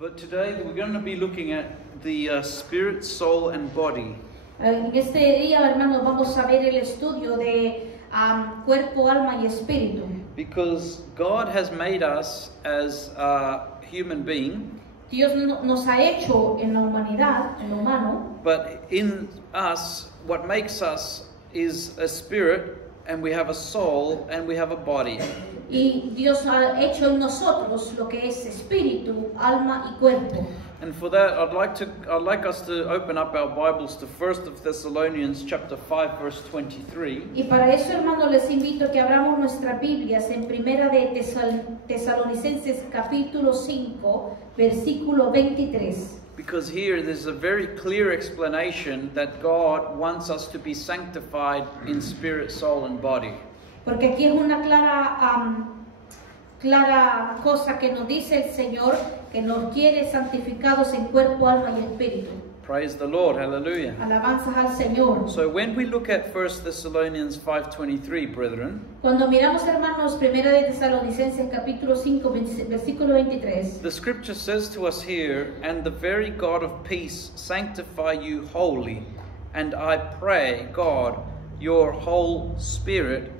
But today we're going to be looking at the spirit, soul, and body. En este día, hermanos, vamos a ver el estudio de cuerpo, alma y espíritu. Because God has made us as a human being. Dios nos ha hecho en la humanidad, en lo humano. But in us, what makes us is a spirit, and we have a soul, and we have a body. Y Dios ha hecho en nosotros lo que es espíritu, alma y cuerpo. And for that, I'd like us to open up our Bibles to 1 of Thessalonians chapter 5, verse 23. Y para eso, hermanos, les invito a que abramos nuestras Biblias en Primera de Tesalonicenses capítulo 5, versículo 23. Because here there's a very clear explanation that God wants us to be sanctified in spirit, soul, and body. Porque aquí es una clara cosa que nos dice el Señor, que nos quiere santificados en cuerpo, alma y espíritu. Praise the Lord, hallelujah. Alabanzas al Señor. So when we look at 1 Thessalonians 5:23, brethren, Cuando miramos, hermanos, Primera de Tesalonicenses capítulo 5, versículo 23, the scripture says to us here, "And the very God of peace sanctify you wholly, and I pray, God, your whole spirit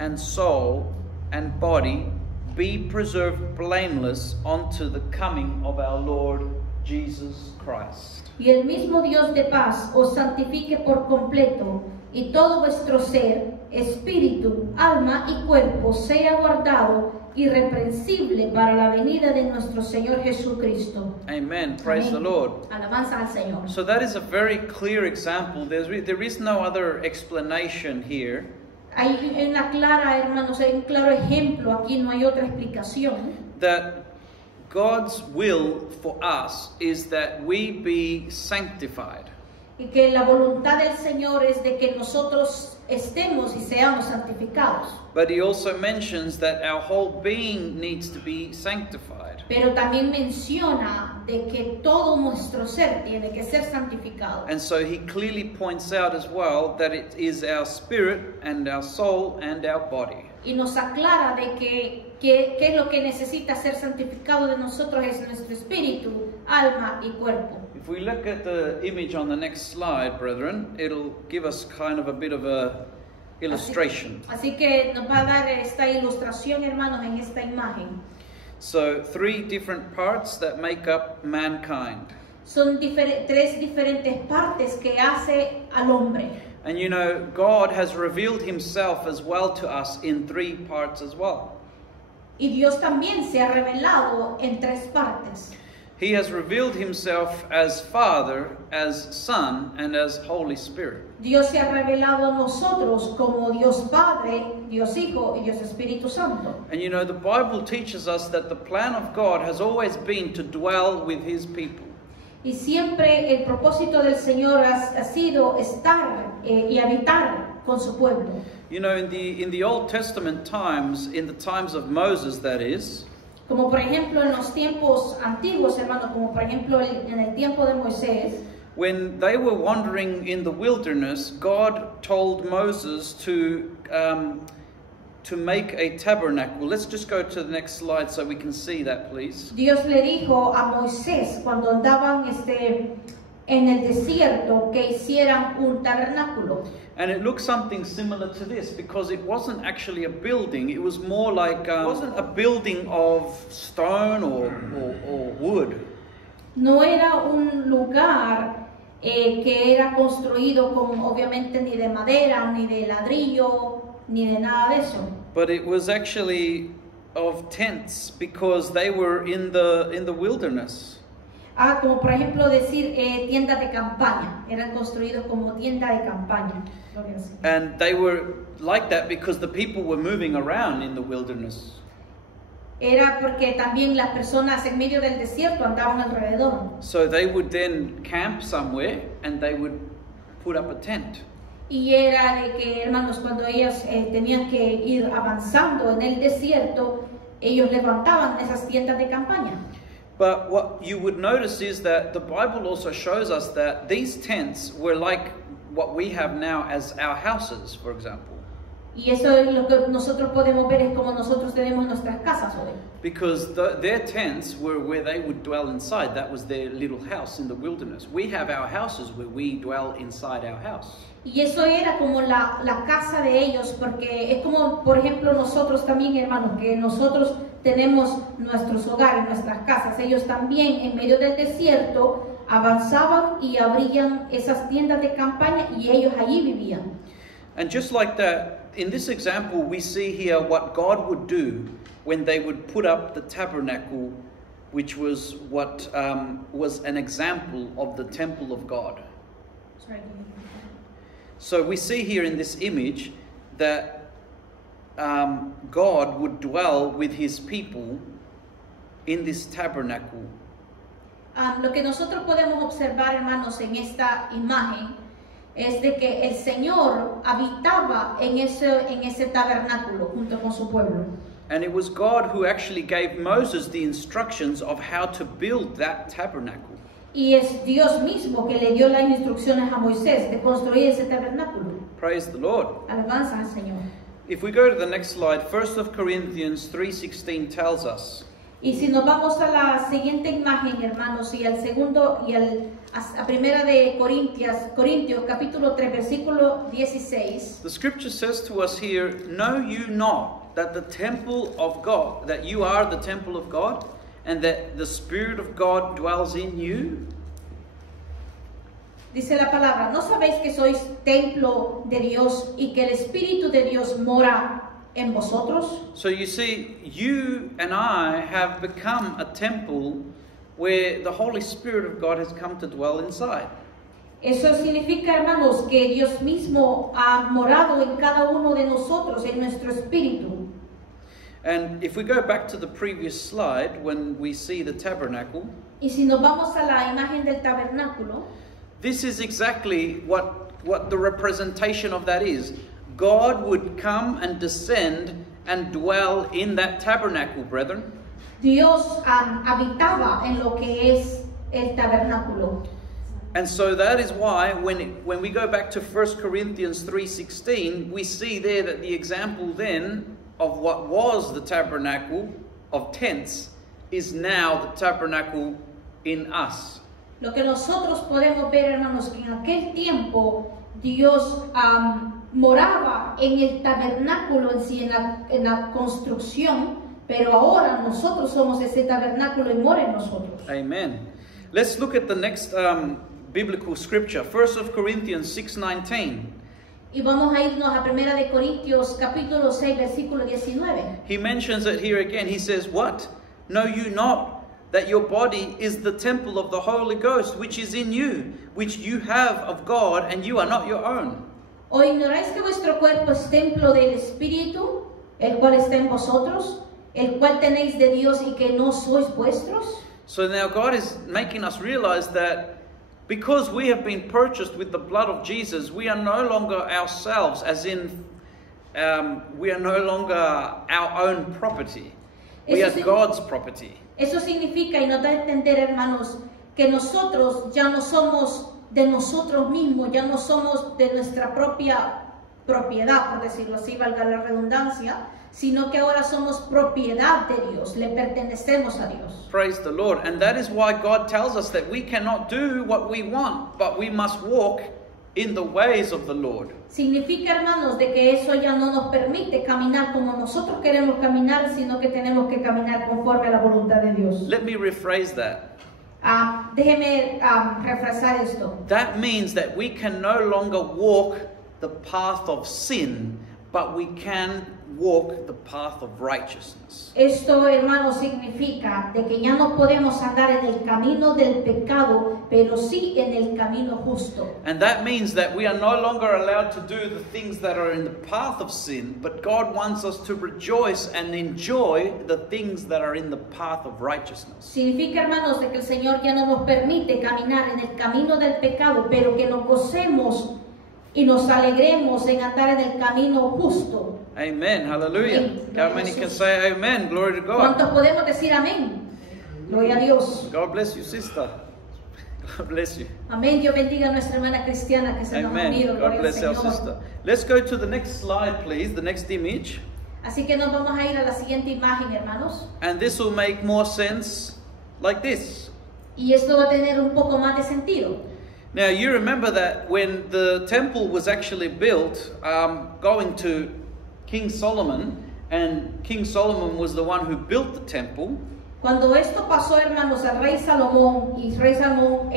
and soul and body be preserved blameless unto the coming of our Lord Jesus Christ." y el mismo Dios de paz os santifique por completo, y todo vuestro ser, espíritu, alma y cuerpo sea guardado irreprensible para la venida de nuestro Señor Jesucristo. Amen. Praise the Lord. Alabanza al Señor. So that is a very clear example. There is no other explanation here. Hay una clara, hermanos, hay un claro ejemplo, aquí no hay otra explicación. That God's will for us is that we be sanctified. Y que la voluntad del Señor es de que nosotros estemos y seamos santificados. But he also mentions that our whole being needs to be sanctified. Pero también menciona de que todo nuestro ser tiene que ser santificado. And so he clearly points out as well that it is our spirit and our soul and our body. Y nos aclara de que es lo que necesita ser santificado de nosotros es nuestro espíritu, alma y cuerpo. If we look at the image on the next slide, brethren, it'll give us kind of a bit of a illustration. Así que nos va a dar esta ilustración, hermanos, en esta imagen. So, three different parts that make up mankind. Son tres diferentes partes que hace al hombre. And you know, God has revealed himself as well to us in three parts as well. Y Dios también se ha revelado en tres partes. He has revealed himself as Father, as Son, and as Holy Spirit. Dios se ha revelado a nosotros como Dios Padre, Dios Hijo y Dios Espíritu Santo. And you know, the Bible teaches us that the plan of God has always been to dwell with his people. Y siempre el propósito del Señor ha sido estar y habitar con su pueblo. You know, in the Old Testament times, in the times of Moses, that is, Como por ejemplo en los tiempos antiguos, hermanos, como por ejemplo en el tiempo de Moisés, when they were wandering in the wilderness, God told Moses to make a tabernacle. Let's just go to the next slide so we can see that, please. Dios le dijo a Moisés cuando andaban en el desierto que hicieran un tabernáculo. And it looks something similar to this because it wasn't actually a building. It was more like, it wasn't a building of stone or wood. No era un lugar que era construido con obviamente ni de madera, ni de ladrillo, ni de nada de eso. But it was actually of tents because they were in the wilderness. Como por ejemplo decir tiendas de campaña, eran construidos como tiendas de campaña. And they were like that because the people were moving around in the wilderness. Era porque también las personas en medio del desierto andaban alrededor. So they would then camp somewhere and they would put up a tent. Y era de que, hermanos, cuando ellos tenían que ir avanzando en el desierto, ellos levantaban esas tiendas de campaña. But what you would notice is that the Bible also shows us that these tents were like what we have now as our houses, for example. Y eso es lo que nosotros podemos ver, es como nosotros tenemos nuestras casas hoy. Because their tents were where they would dwell inside. That was their little house in the wilderness. We have our houses where we dwell inside our house. Y eso era como la casa de ellos, porque es como, por ejemplo, nosotros también, hermanos, que nosotros tenemos nuestros hogares, nuestras casas. Ellos también, en medio del desierto, avanzaban y abrían esas tiendas de campaña y ellos allí vivían. And just like that, in this example, we see here what God would do when they would put up the tabernacle, which was what was an example of the temple of God. So we see here in this image that God would dwell with his people in this tabernacle. Lo que nosotros podemos observar, hermanos, en esta imagen es de que el Señor habitaba en ese tabernáculo junto con su pueblo. And it was God who actually gave Moses the instructions of how to build that tabernacle. Y es Dios mismo que le dio las instrucciones a Moisés de construir ese tabernáculo. Praise the Lord. Alabanza al Señor. If we go to the next slide, 1 Corinthians 3:16 tells us. Y si nos vamos a la siguiente imagen, hermanos, y al segundo y a primera de Corintios capítulo 3 versículo 16. The scripture says to us here, "Know you not that the temple of God, that you are the temple of God, and that the Spirit of God dwells in you?" Dice la palabra, ¿no sabéis que sois templo de Dios y que el Espíritu de Dios mora en vosotros? So you see, you and I have become a temple where the Holy Spirit of God has come to dwell inside. Eso significa, hermanos, que Dios mismo ha morado en cada uno de nosotros, en nuestro espíritu. And if we go back to the previous slide, when we see the tabernacle, y si nos vamos a la imagen del tabernáculo, this is exactly what the representation of that is. God would come and descend and dwell in that tabernacle, brethren. Dios habitaba en lo que es el tabernáculo. And so that is why when we go back to 1 Corinthians 3:16, we see there that the example then of what was the tabernacle of tents is now the tabernacle in us. Lo que nosotros podemos ver, hermanos, que en aquel tiempo Dios moraba en el tabernáculo en sí, en la construcción, pero ahora nosotros somos ese tabernáculo y mora en nosotros. Amen. Let's look at the next biblical scripture, 1 Corinthians 6:19. Y vamos a irnos a 1 de Corintios capítulo 6 versículo 19. He mentions it here again. He says, "What? Know you not that your body is the temple of the Holy Ghost, which is in you, which you have of God, and you are not your own?" ¿O ignoráis que vuestro cuerpo es templo del Espíritu, el cual está en vosotros, el cual tenéis de Dios y que no sois vuestros? So now God is making us realize that because we have been purchased with the blood of Jesus, we are no longer ourselves, as in we are no longer our own property. We are God's property. Eso significa, y nos da a entender, hermanos, que nosotros ya no somos de nosotros mismos, ya no somos de nuestra propia propiedad, por decirlo así, valga la redundancia, sino que ahora somos propiedad de Dios, le pertenecemos a Dios. Praise the Lord. And that is why God tells us that we cannot do what we want, but we must walk in the ways of the Lord. Significa, hermanos, de que eso ya no nos permite caminar como nosotros queremos caminar, sino que tenemos que caminar conforme a la voluntad de Dios. Let me rephrase that. Déjeme refrescar esto. That means that we can no longer walk the path of sin, but we can walk the path of righteousness. Esto, hermanos, significa de que ya no podemos andar en el camino del pecado, pero sí en el camino justo. And that means that we are no longer allowed to do the things that are in the path of sin, but God wants us to rejoice and enjoy the things that are in the path of righteousness. Significa, hermanos, de que el Señor ya no nos permite caminar en el camino del pecado, pero que nos gocemos y nos alegremos en andar en el camino justo. Amen. Hallelujah. How many can say amen? Glory to God. ¿Cuántos podemos decir amén? Gloria a Dios. God bless you, sister. God bless you. Amén. Dios bendiga a nuestra hermana cristiana que se nos ha Amen. unido. God Gloria al bless our Señor. sister. Let's go to the next slide, please, the next image. Así que nos vamos a ir a la siguiente imagen, hermanos. And this will make more sense like this. Y esto va a tener un poco más de sentido. Now, you remember that when the temple was actually built, going to King Solomon, and King Solomon was the one who built the temple. Cuando esto pasó, hermanos, al rey Salomón, y rey Salomón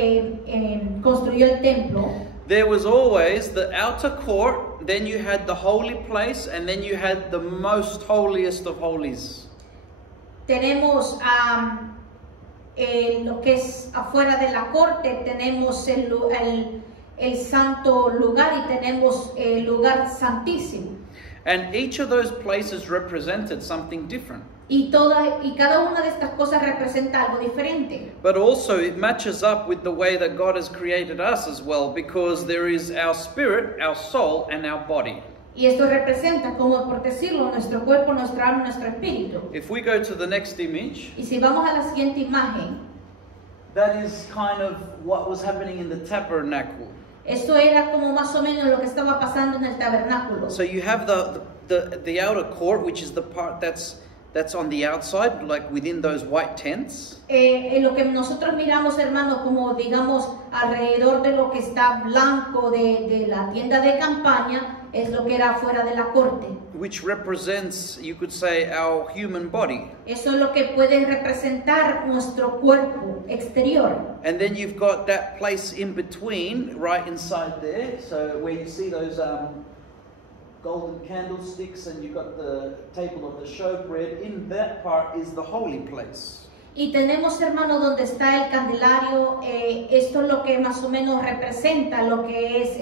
construyó el templo, There was always the outer court, then you had the holy place, and then you had the most holiest of holies. tenemos lo que es afuera de la corte, tenemos el santo lugar y tenemos el lugar santísimo. And each of those places represented something different. Y cada una de estas cosas representa algo diferente. But also it matches up with the way that God has created us as well, because there is our spirit, our soul, and our body. Y esto representa, como por decirlo, nuestro cuerpo, nuestra alma, nuestro espíritu. If we go to the next image, Y si vamos a la siguiente imagen, that is kind of what was happening in the tabernacle. esto era como más o menos lo que estaba pasando en el tabernáculo. So you have the outer court, which is the part that's on the outside, like within those white tents. Lo que nosotros miramos, hermano, como digamos alrededor de lo que está blanco de la tienda de campaña, es lo que era fuera de la corte. Which represents, you could say, our human body. Eso es lo que puede representar nuestro cuerpo exterior. And then you've got that place in between, right inside there, so where you see those golden candlesticks, and you've got the table of the showbread. In that part is the holy place. Y tenemos, hermano, donde está el candelario, esto es lo que más o menos representa lo que es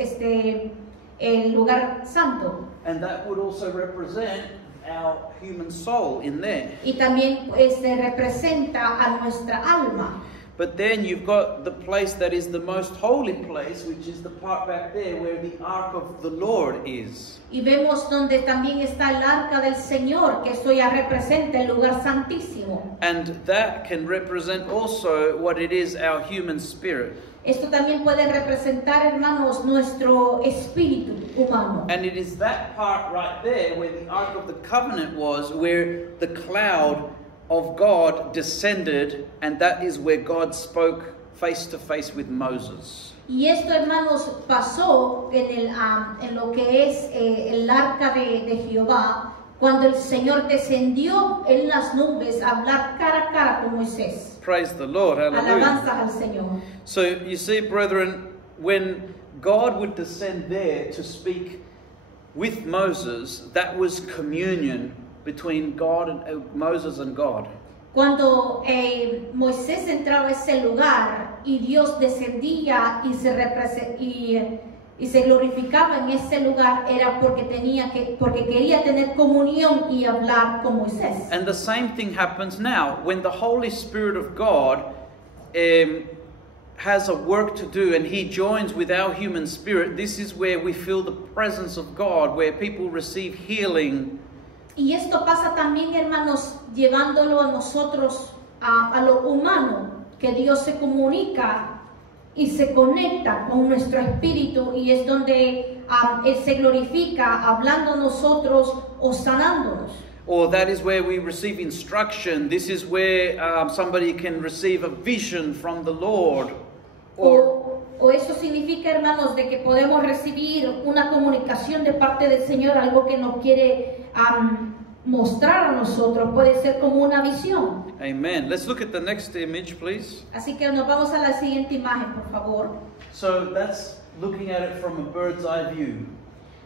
el lugar santo. And that would also represent our human soul in there. Y también representa a nuestra alma. But then you've got the place that is the most holy place, which is the part back there where the ark of the Lord is. Y vemos donde también está el arca del Señor, que esto ya representa el lugar santísimo. And that can represent also what it is, our human spirit. Esto también puede representar, hermanos, nuestro espíritu humano. And it is that part right there where the Ark of the Covenant was, where the cloud of God descended, and that is where God spoke face to face with Moses. Y esto, hermanos, pasó en lo que es el arca de Jehová, cuando el Señor descendió en las nubes a hablar cara a cara con Moisés. Praise the Lord, hallelujah. Alabanzas al Señor. So you see, brethren, when God would descend there to speak with Moses, that was communion between God and Moses and God. Cuando Moisés entraba a ese lugar y Dios descendía y se glorificaba en ese lugar, era porque quería tener comunión y hablar con Moisés. And the same thing happens now when the Holy Spirit of God has a work to do, and He joins with our human spirit. This is where we feel the presence of God, where people receive healing. Y esto pasa también, hermanos, llevándolo a nosotros, a lo humano, que Dios se comunica y se conecta con nuestro espíritu, y es donde Él se glorifica hablando a nosotros o sanándonos. Or that is where we receive instruction. This is where somebody can receive a vision from the Lord. O eso significa, hermanos, de que podemos recibir una comunicación de parte del Señor, algo que nos quiere mostrar a nosotros. Puede ser como una visión. Amen. Let's look at the next image, please. Así que nos vamos a la siguiente imagen, por favor. So that's looking at it from a bird's eye view.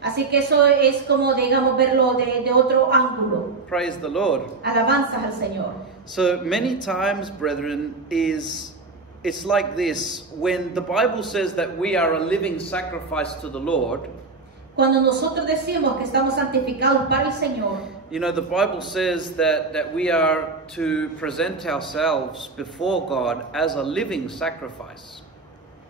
Así que eso es como, digamos, verlo de otro ángulo. Praise the Lord. Alabanzas al Señor. So many times, brethren, it's like this. When the Bible says that we are a living sacrifice to the Lord, Cuando nosotros decimos que estamos santificados para el Señor, you know, the Bible says that we are to present ourselves before God as a living sacrifice.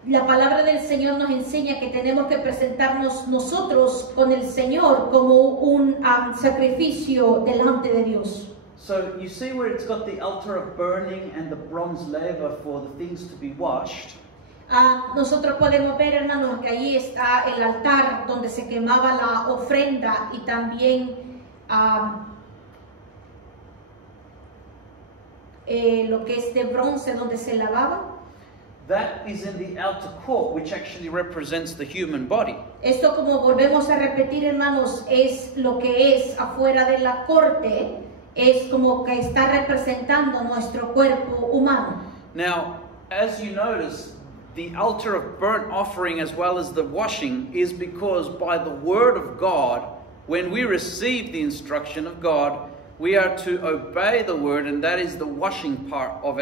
la palabra del Señor nos enseña que tenemos que presentarnos nosotros con el Señor como un sacrificio delante de Dios. So you see where it's got the altar of burning and the bronze laver for the things to be washed. Nosotros podemos ver, hermanos, que allí está el altar donde se quemaba la ofrenda y también lo que es de bronce donde se lavaba. That is in the outer court, which actually represents the human body. Esto, como volvemos a repetir, hermanos, es lo que es afuera de la corte, es como que está representando nuestro cuerpo humano. Now, as you notice, the altar of burnt offering as well as the washing is because by the word of God, when we receive the instruction of God, we are to obey the word, and that is the washing part of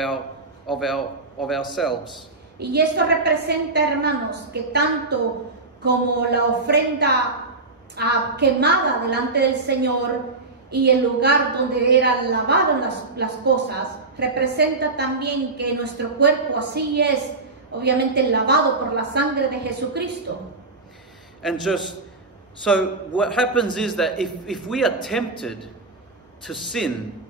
ourselves. Y esto representa, hermanos, que tanto como la ofrenda quemada delante del Señor y el lugar donde eran lavadas las cosas, representa también que nuestro cuerpo así es, obviamente, lavado por la sangre de Jesucristo. And just so what happens is that if we are tempted to sin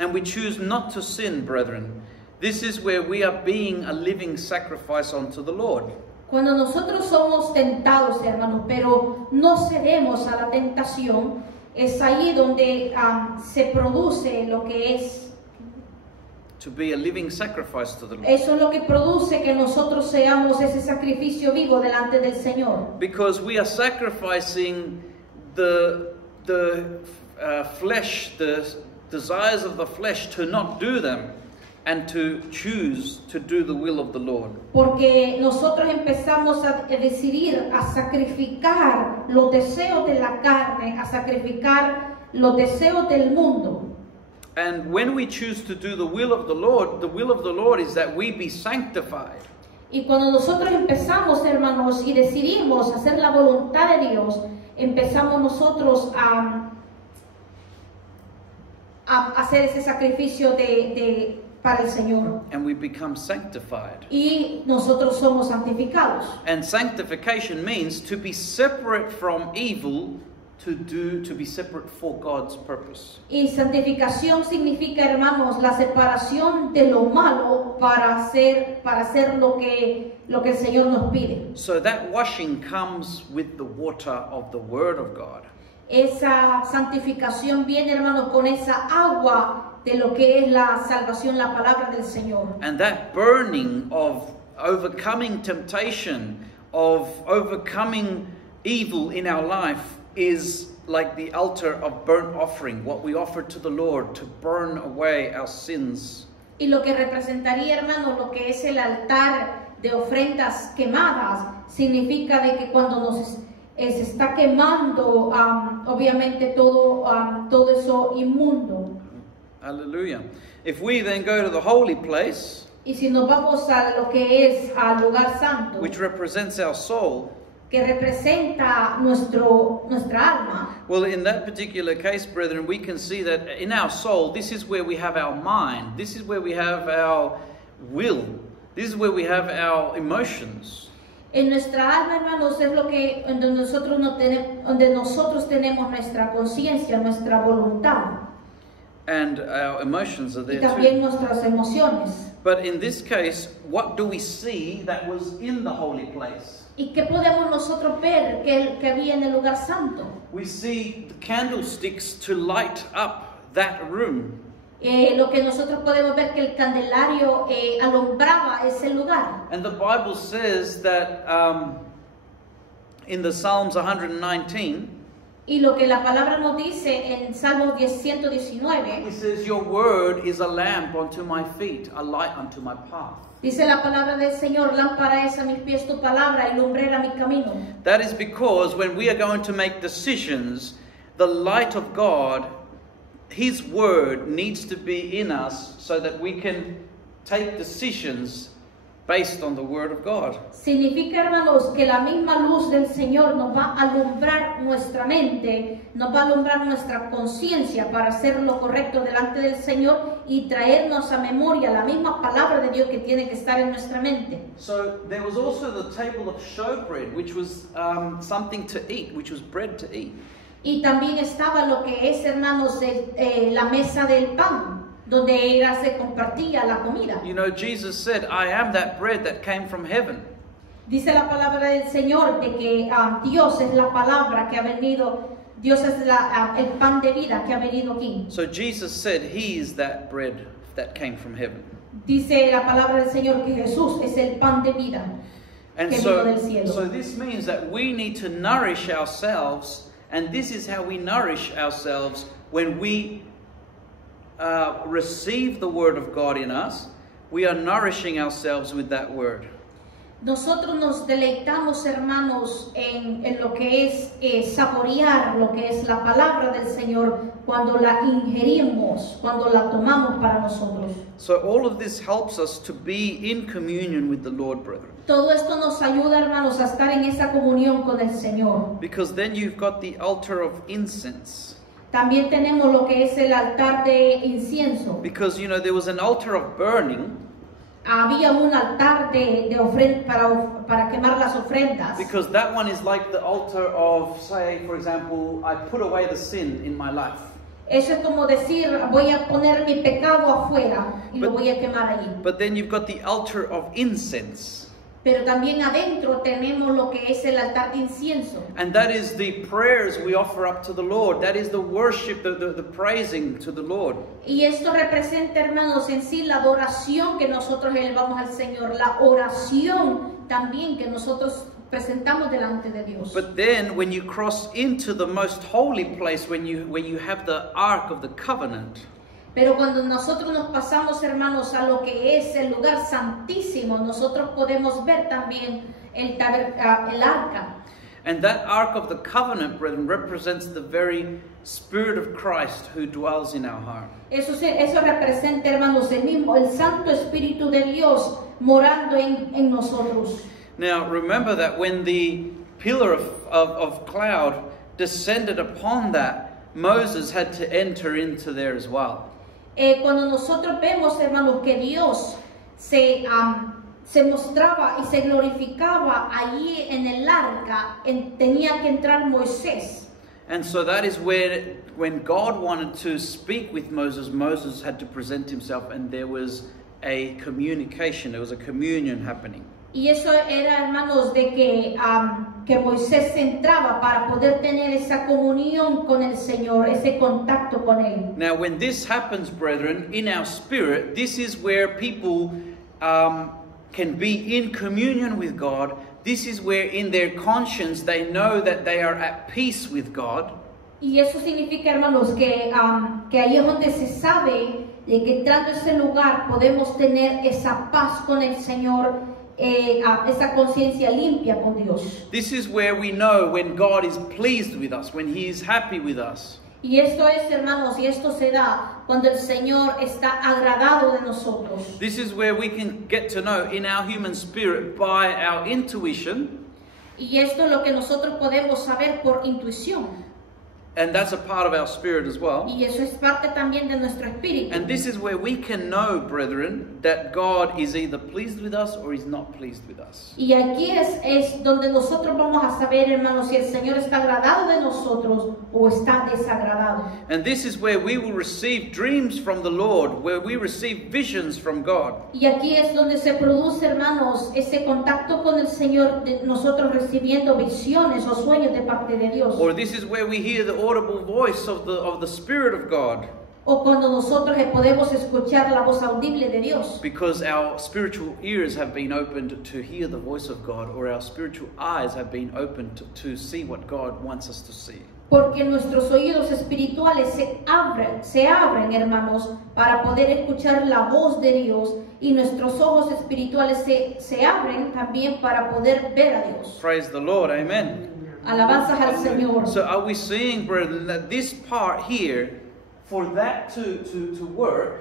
and we choose not to sin, brethren, this is where we are being a living sacrifice unto the Lord. Cuando nosotros somos tentados, hermanos, pero no cedemos a la tentación, es ahí donde se produce lo que es. To be a living sacrifice to the Lord. Eso es lo que produce que nosotros seamos ese sacrificio vivo delante del Señor. Because we are sacrificing the flesh, the desires of the flesh, to not do them and to choose to do the will of the Lord. Porque nosotros empezamos a decidir a sacrificar los deseos de la carne, a sacrificar los deseos del mundo. And when we choose to do the will of the Lord is that we be sanctified. Y cuando nosotros empezamos, hermanos, y decidimos hacer la voluntad de Dios, empezamos nosotros a hacer ese sacrificio para el Señor. And we become sanctified. Y nosotros somos santificados. And sanctification means to be separate from evil, to be separate for God's purpose. Y santificación significa, hermanos, la separación de lo malo para hacer lo que el Señor nos pide. So that washing comes with the water of the Word of God. Esa santificación viene, hermanos, con esa agua de lo que es la salvación, la palabra del Señor. And that burning of overcoming temptation, of overcoming evil in our life, is like the altar of burnt offering, what we offer to the Lord to burn away our sins. Y lo que representaría, hermanos, lo que es el altar de ofrendas quemadas, significa de que cuando se está quemando, obviamente todo eso inmundo. Hallelujah. If we then go to the holy place, y si nos vamos a lo que es al lugar santo, which represents our soul, que representa nuestra alma. Well, in that particular case, brethren, we can see that in our soul, this is where we have our mind, this is where we have our will, this is where we have our emotions. En nuestra alma, hermanos, es lo que donde nosotros tenemos nuestra conciencia, nuestra voluntad. And our emotions are there y también too. Nuestras emociones. But in this case, what do we see that was in the holy place? ¿Y qué podemos nosotros ver que había en el lugar santo? We see the candlesticks to light up that room. Lo que nosotros podemos ver que el candelario alumbraba ese lugar. And the Bible says that in the Psalms 119, y lo que la palabra nos dice en Salmo 119, it says, "Your word is a lamp unto my feet, a light unto my path." dice la palabra del Señor, lámpara es a mis pies tu palabra y lumbrera mi camino. That is because when we are going to make decisions, the light of God, His word, needs to be in us so that we can take decisions based on the word of God. Significa, hermanos, que la misma luz del Señor nos va a alumbrar nuestra mente, nos va a alumbrar nuestra conciencia para hacer lo correcto delante del Señor y traernos a memoria la misma palabra de Dios que tiene que estar en nuestra mente. So there was also the table of showbread, which was something to eat, which was bread to eat. Y también estaba lo que es, hermanos, la mesa del pan, donde se compartía la comida. You know, Jesus said, "I am that bread that came from heaven." Dice la palabra del Señor de que Dios es la palabra que ha venido, Dios es el pan de vida que ha venido aquí. So Jesus said he is that bread that came from heaven. Dice la palabra del Señor que Jesús es el pan de vida And que vino del cielo. so this means that we need to nourish ourselves, and this is how we nourish ourselves when we receive the word of God in us. We are nourishing ourselves with that word. Nosotros nos deleitamos, hermanos, en lo que es saborear lo que es la palabra del Señor cuando la ingerimos, cuando la tomamos para nosotros. So all of this helps us to be in communion with the Lord, brethren. Todo esto nos ayuda, hermanos, a estar en esa comunión con el Señor. Because then you've got the altar of incense. También tenemos lo que es el altar de incienso. Because, you know, there was an altar of burning. Había un altar de para quemar las ofrendas. Because that one is like the altar of, say, for example, I put away the sin in my life. Eso es como decir, voy a poner mi pecado afuera y lo voy a quemar allí. But then you've got the altar of incense. Pero también adentro tenemos lo que es el altar de incienso. And that is the prayers we offer up to the Lord. That is the worship, the praising to the Lord. Y esto representa, hermanos, en sí la adoración que nosotros elevamos al Señor, la oración también que nosotros presentamos delante de Dios. But then when you cross into the most holy place, when you have the Ark of the Covenant, pero cuando nosotros nos pasamos, hermanos, a lo que es el lugar santísimo, nosotros podemos ver también el arca. and that Ark of the Covenant, brethren, represents the very Spirit of Christ who dwells in our heart. Eso representa, hermanos, el Santo Espíritu de Dios morando en nosotros. Now remember that when the pillar of cloud descended upon that, Moses had to enter into there as well. Cuando nosotros vemos, hermanos, que Dios se mostraba y se glorificaba allí en el arca, tenía que entrar Moisés. And so that is where, when God wanted to speak with Moses, Moses had to present himself, and there was a communication, there was a communion happening. Y eso era, hermanos, de que Moisés entraba para poder tener esa comunión con el Señor, ese contacto con Él. Now, when this happens, brethren, in our spirit, this is where people can be in communion with God. This is where in their conscience they know that they are at peace with God. Y eso significa, hermanos, que ahí es donde se sabe de que entrando a ese lugar podemos tener esa paz con el Señor, esa conciencia limpia con Dios. This is where we know when God is pleased with us, when He is happy with us. Y esto es, hermanos, y esto se da cuando el Señor está agradado de nosotros. This is where we can get to know in our human spirit by our intuition. Y esto es lo que nosotros podemos saber por intuición. And that's a part of our spirit as well. Y eso es parte también de nuestro espíritu. And this is where we can know, brethren, that God is either pleased with us or He's not pleased with us. Y aquí es donde nosotros vamos a saber, hermanos, si el Señor está agradado de nosotros o está desagradado. And this is where we will receive dreams from the Lord, where we receive visions from God. Y aquí es donde se produce, hermanos, ese contacto con el Señor, de nosotros recibiendo visiones o sueños de parte de Dios. Or this is where we hear the audible voice of the Spirit of God. O cuando nosotros podemos escuchar la voz audible de Dios. Because our spiritual ears have been opened to hear the voice of God, or our spiritual eyes have been opened to see what God wants us to see. Porque nuestros oídos espirituales se abren, hermanos, para poder escuchar la voz de Dios, y nuestros ojos espirituales se abren también para poder ver a Dios. Praise the Lord, amen. Alabanzas al Señor. So are we seeing, brethren, that this part here, for that to work,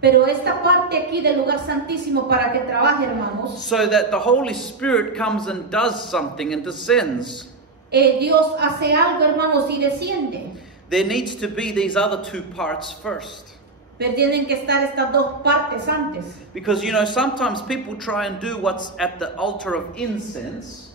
Pero esta parte aquí del lugar santísimo para que trabaje, hermanos, so that the Holy Spirit comes and does something and descends, Dios hace algo, hermanos, y desciende. there needs to be these other two parts first. Pero tienen que estar estas dos partes antes. Because, you know, sometimes people try and do what's at the altar of incense.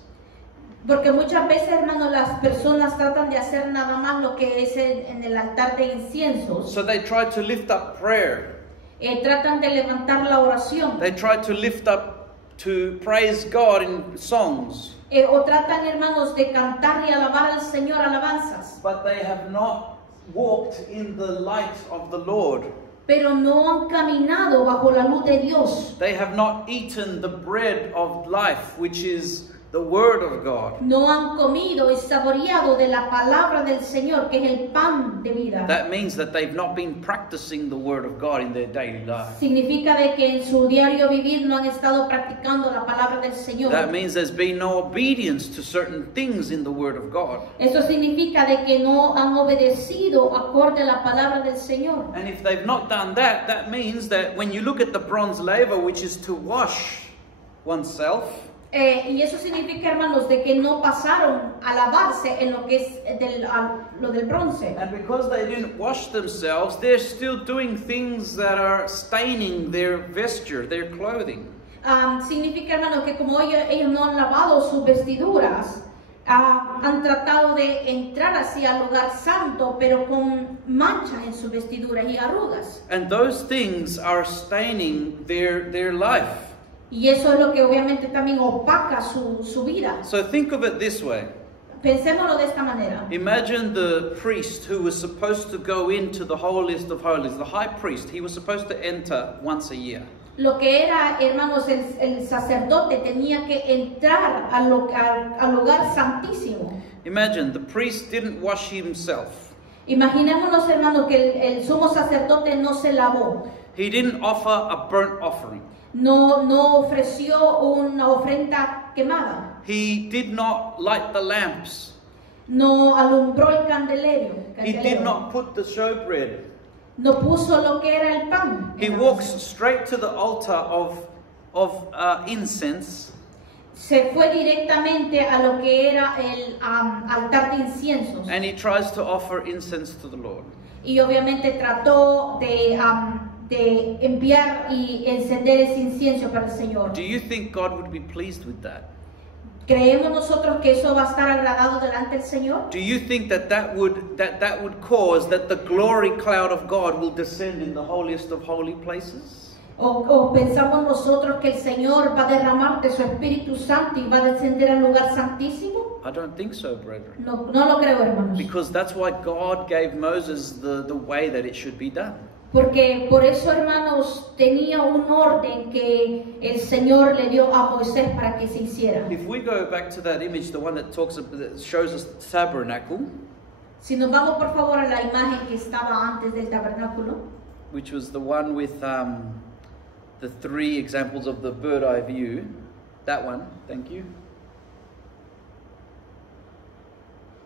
Porque muchas veces, hermanos, las personas tratan de hacer nada más lo que es en el altar de inciensos. So they try to lift up prayer. Tratan de levantar la oración. They try to lift up to praise God in songs, o tratan, hermanos, de cantar y alabar al Señor alabanzas, but they have not walked in the light of the Lord. pero no han caminado bajo la luz de Dios. They have not eaten the bread of life, which is the Word of God. No han comido y saboreado de la palabra del Señor, que es el pan de vida. That means that they've not been practicing the Word of God in their daily life. Significa de que en su diario vivir no han estado practicando la palabra del Señor. That means there's been no obedience to certain things in the Word of God. Eso significa de que no han obedecido acorde a la palabra del Señor. And if they've not done that, that means that when you look at the bronze laver, which is to wash oneself, Y eso significa, hermanos, de que no pasaron a lavarse en lo que es lo del bronce. and because they didn't wash themselves, they're still doing things that are staining their vesture, their clothing. Significa, hermanos, que como ellos no han lavado sus vestiduras, han tratado de entrar hacia el lugar santo, pero con manchas en sus vestiduras y arrugas. And those things are staining their life. Y eso es lo que obviamente también opaca su vida. So think of it this way. Pensémoslo de esta manera. Imagine the priest who was supposed to go into the holiest of holies, the high priest. He was supposed to enter once a year. Lo que era, hermanos, el sacerdote tenía que entrar al lugar santísimo. Imagine the priest didn't wash himself. Imaginémonos, hermanos, que el sumo sacerdote no se lavó. He didn't offer a burnt offering. No ofreció una ofrenda quemada. He did not light the lamps. No alumbró el candelero. He did not put the showbread. No puso lo que era el pan. He walks straight to the altar of incense. Se fue directamente a lo que era el altar de inciensos. And he tries to offer incense to the Lord. Y obviamente trató de enviar y encender ese incienso para el Señor. Do you think God would be pleased with that? ¿Creemos nosotros que eso va a estar agradado delante del Señor? Do you think that would cause that the glory cloud of God will descend in the holiest of holy places? ¿O pensamos nosotros que el Señor va a derramar de su Espíritu Santo y va a descender al lugar santísimo? I don't think so, brethren. No lo creo, hermanos. Because that's why God gave Moses the way that it should be done. Porque por eso, hermanos, tenía un orden que el Señor le dio a Moisés para que se hiciera. If we go back to that image, the one that shows us the tabernacle, Si nos vamos por favor a la imagen que estaba antes del tabernáculo, which was the one with the three examples of the bird eye view, that one, thank you.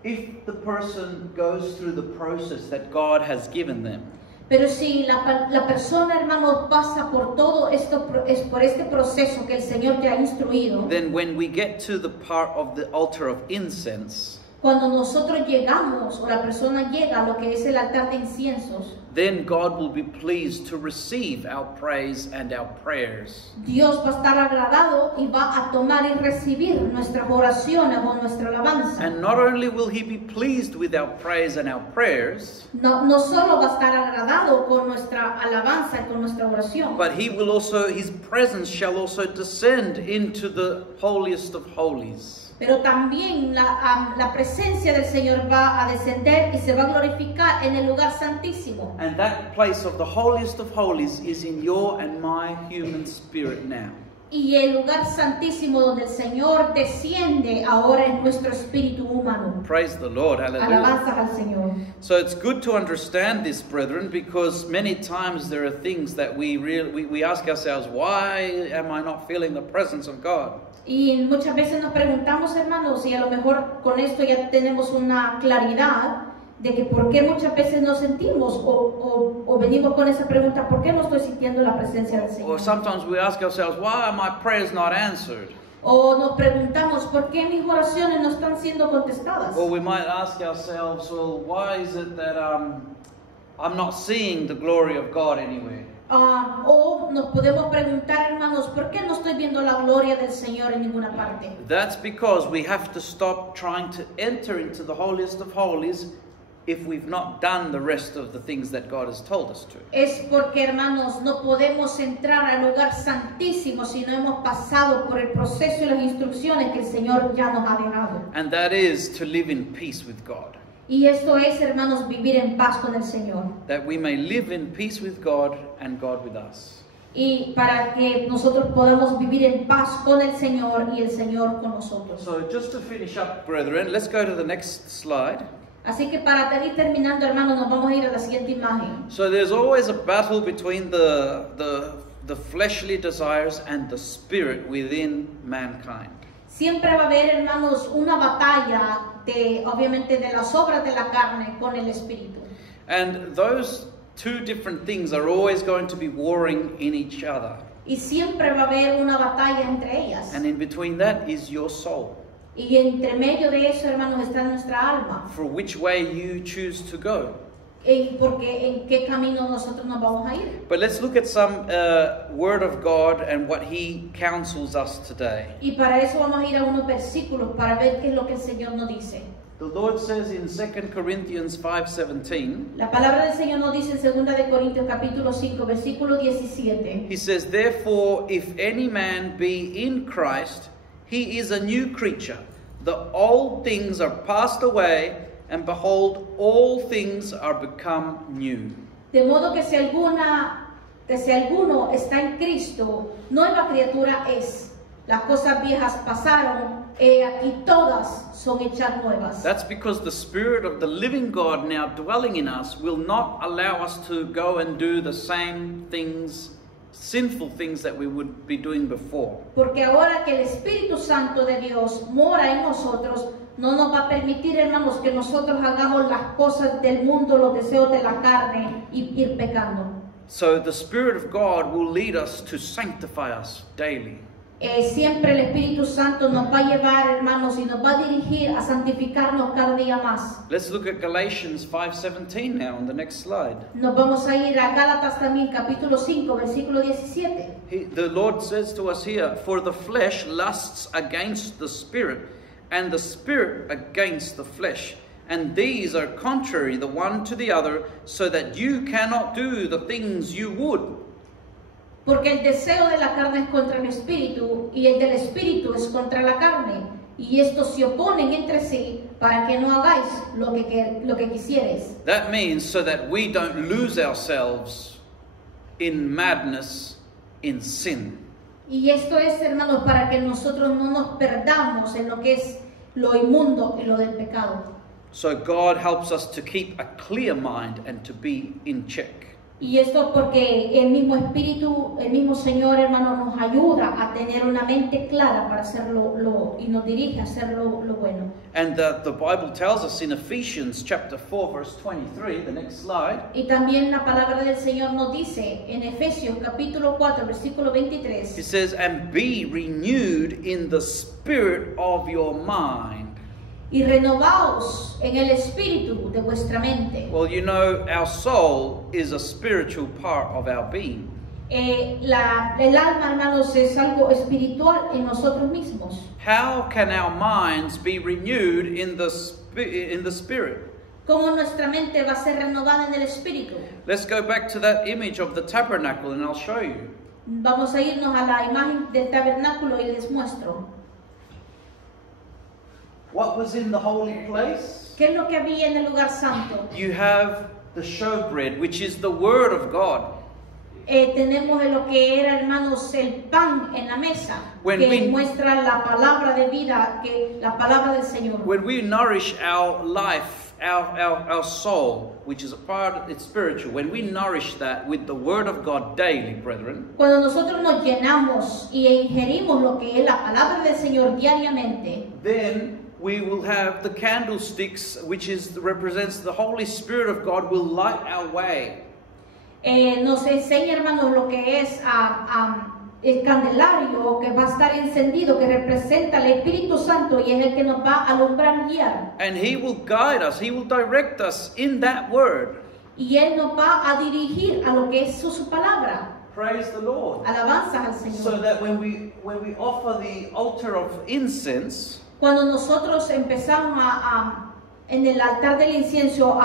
If the person goes through the process that God has given them, pero si la persona, hermanos, pasa por todo esto, por este proceso que el Señor te ha instruido, then when we get to the part of the altar of incense, cuando nosotros llegamos o la persona llega a lo que es el altar de inciensos, then God will be pleased to receive our praise and our prayers. Dios va a estar agradado y va a tomar y recibir nuestras oraciones o nuestra alabanza. And not only will He be pleased with our praise and our prayers, No solo va a estar agradado con nuestra alabanza y con nuestra oración, but He will also, His presence shall also descend into the holiest of holies. pero también la presencia del Señor va a descender y se va a glorificar en el lugar santísimo. And that place of the holiest of holies is in your and my human spirit now. Y el lugar santísimo donde el Señor desciende ahora es nuestro espíritu humano. Praise the Lord, hallelujah. Alabanzas al Señor. So it's good to understand this, brethren, because many times there are things that we ask ourselves, why am I not feeling the presence of God? Y muchas veces nos preguntamos, hermanos, y a lo mejor con esto ya tenemos una claridad de que por qué muchas veces no sentimos o venimos con esa pregunta, ¿por qué no estoy sintiendo la presencia del Señor? Or sometimes we ask ourselves, why are my prayers not answered? O nos preguntamos, ¿por qué mis oraciones no están siendo contestadas? Or we might ask ourselves, well, why is it that I'm not seeing the glory of God anywhere? O nos podemos preguntar, hermanos, ¿por qué no estoy viendo la gloria del Señor en ninguna parte? That's because we have to stop trying to enter into the holiest of holies if we've not done the rest of the things that God has told us to. Es porque, hermanos, no podemos entrar al lugar santísimo si no hemos pasado por el proceso y las instrucciones que el Señor ya nos ha dejado. And that is to live in peace with God. Y esto es, hermanos, vivir en paz con el Señor. That we may live in peace with God and God with us. Y para que nosotros podamos vivir en paz con el Señor y el Señor con nosotros. So just to finish up, brethren, let's go to the next slide. Así que para ir terminando, hermanos, nos vamos a ir a la siguiente imagen. So there's always a battle between the fleshly desires and the spirit within mankind. Siempre va a haber, hermanos, una batalla obviamente, de las obras de la carne con el espíritu. And those two different things are always going to be warring in each other. Y siempre va a haber una batalla entre ellas. And in between that is your soul. Y entre medio de eso, hermanos, está nuestra alma. For which way you choose to go. Porque en qué camino nosotros nos vamos a ir. But let's look at some word of God and what He counsels us today. Y para eso vamos a ir a unos versículos para ver qué es lo que el Señor nos dice. The Lord says in 2 Corinthians 5:17. La palabra del Señor nos dice en 2 de Corintios capítulo 5, versículo 17. He says, "Therefore, if any man be in Christ, he is a new creature. The old things are passed away, and behold, all things are become new." De modo que si alguno está en Cristo, nueva criatura es. Las cosas viejas pasaron, aquí todas son hechas nuevas. That's because the Spirit of the living God now dwelling in us will not allow us to go and do the same things, sinful things that we would be doing before. Porque ahora que el Espíritu Santo de Dios mora en nosotros, no nos va a permitir, hermanos, que nosotros hagamos las cosas del mundo, los deseos de la carne y ir pecando. So the Spirit of God will lead us to sanctify us daily. Siempre el Espíritu Santo nos va a llevar, hermanos, y nos va a dirigir a santificarnos cada día más. Let's look at Galatians 5:17 now on the next slide. Nos vamos a ir a Gálatas también, capítulo 5, versículo 17. The Lord says to us here, "For the flesh lusts against the spirit, and the spirit against the flesh. And these are contrary the one to the other, so that you cannot do the things you would." Porque el deseo de la carne es contra el espíritu, y el del espíritu es contra la carne. Y estos se oponen entre sí para que no hagáis lo que quisieres. That means so that we don't lose ourselves in madness, in sin. Y esto es, hermanos, para que nosotros no nos perdamos en lo que es lo inmundo y lo del pecado. So God helps us to keep a clear mind and to be in check. Y esto porque el mismo Espíritu, el mismo Señor, hermano, nos ayuda a tener una mente clara para hacerlo y nos dirige a hacer lo bueno. And the Bible tells us in Ephesians chapter 4 verse 23, the next slide. Y también la palabra del Señor nos dice en Efesios capítulo 4 versículo 23. It says, "And be renewed in the spirit of your mind." Y renovaos en el espíritu de vuestra mente. Well, you know, our soul is a spiritual part of our being. El alma, hermanos, es algo espiritual en nosotros mismos. How can our minds be renewed in the spirit? ¿Cómo nuestra mente va a ser renovada en el espíritu? Let's go back to that image of the tabernacle and I'll show you. Vamos a irnos a la imagen del tabernáculo y les muestro. What was in the holy place? ¿Qué es lo que había en el lugar santo? You have the showbread, which is the word of God. Tenemos lo que era, hermanos, el pan en la mesa, que muestra la palabra de vida, que la palabra del Señor. When we nourish our life, our soul, which is a part, it's spiritual. When we nourish that with the word of God daily, brethren. Cuando nosotros nos llenamos y ingerimos lo que es la palabra del Señor diariamente, then we will have the candlesticks, which represents the Holy Spirit of God, will light our way. Nos enseña, hermanos, lo que es el candelario que va a estar encendido, que representa el Espíritu Santo y es el que nos va a alumbrar y guiar. And He will guide us, He will direct us in that word. Y Él nos va a dirigir a lo que es su palabra. Praise the Lord. Alabanza al Señor. So that when we offer the altar of incense, cuando nosotros empezamos en el altar del incienso,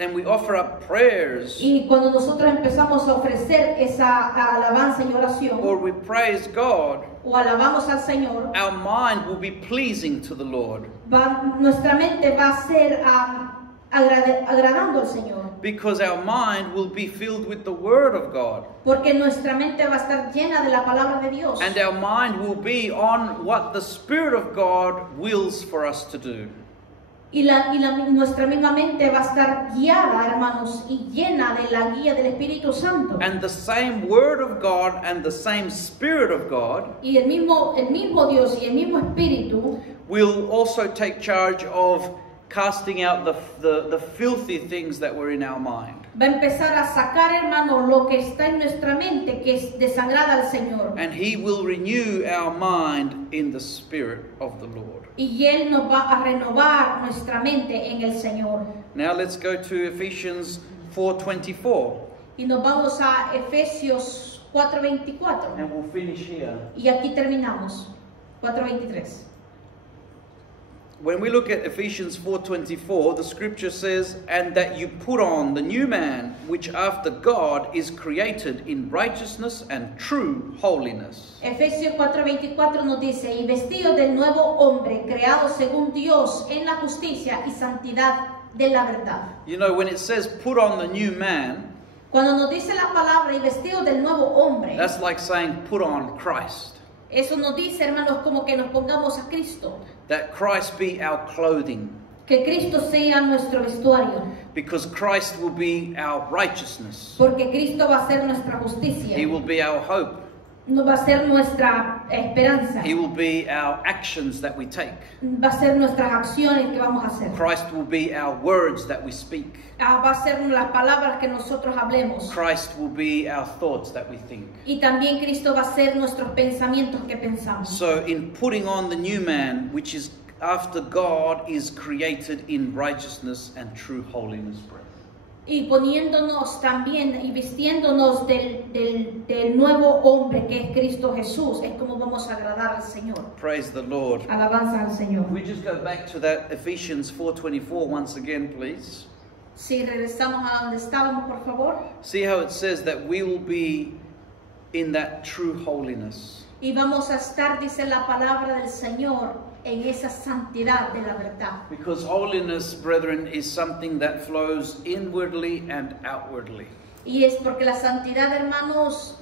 and we offer up prayers, y cuando nosotros empezamos a ofrecer esa alabanza y oración, or we praise God, o alabamos al Señor, our mind will be pleasing to the Lord, nuestra mente va a ser agradando al Señor. because our mind will be filled with the Word of God, Porque nuestra mente va a estar llena de la palabra de Dios. and our mind will be on what the Spirit of God wills for us to do. Nuestra misma mente va a estar guiada, hermanos, y llena de la guía del Espíritu Santo. And the same Word of God and the same Spirit of God Y el mismo Dios y el mismo Espíritu will also take charge of casting out the filthy things that were in our mind. va a empezar a sacar, hermanos, lo que está en nuestra mente, que es desagrada al Señor. And He will renew our mind in the Spirit of the Lord. Y Él nos va a renovar nuestra mente en el Señor. Now let's go to Ephesians 4:24. Y nos vamos a Efesios 4:24. And we'll finish here. Y aquí terminamos. 4:23. When we look at Ephesians 4:24, the scripture says, "And that you put on the new man, which after God is created in righteousness and true holiness." Efesios 4:24 nos dice, y vestidos del nuevo hombre, creado según Dios en la justicia y santidad de la verdad. You know, when it says put on the new man, Cuando nos dice la palabra y vestidos del nuevo hombre, that's like saying put on Christ. eso nos dice, hermanos, como que nos pongamos a Cristo. That Christ be our clothing, Que Cristo sea nuestro vestuario, because Christ will be our righteousness. porque Cristo va a ser nuestra justicia, He will be our hope. no va a ser nuestra esperanza, He will be our actions that we take. va a ser nuestras acciones que vamos a hacer, Christ will be our words that we speak. va a ser las palabras que nosotros hablemos, Christ will be our thoughts that we think. y también Cristo va a ser nuestros pensamientos que pensamos. So in putting on the new man, which is after God is created in righteousness and true holiness. Y poniéndonos también y vistiéndonos del nuevo hombre que es Cristo Jesús, es como vamos a agradar al Señor. Praise the Lord. Alabanza al Señor. We just go back to that Ephesians 4:24 once again, please. Si regresamos a donde estábamos, por favor. See how it says that we will be in that true holiness. Y vamos a estar, dice la palabra del Señor, en esa santidad de la verdad. Because holiness, brethren, is something that flows inwardly and outwardly. Y es porque la santidad, hermanos,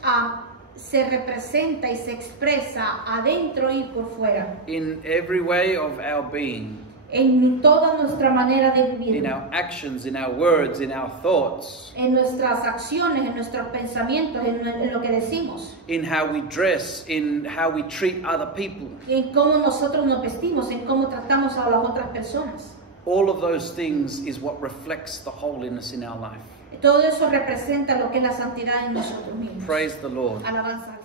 se representa y se expresa adentro y por fuera. In every way of our being. En toda nuestra manera de In vivir. our actions, in our words, in our thoughts. En nuestras acciones, en nuestros pensamientos, en lo que decimos. In how we dress, in how we treat other people. En cómo nosotros nos vestimos, en cómo tratamos a las otras personas. All of those things is what reflects the holiness in our life. Todo eso representa lo que es la santidad en nosotros mismos. Praise the Lord. Alabanza.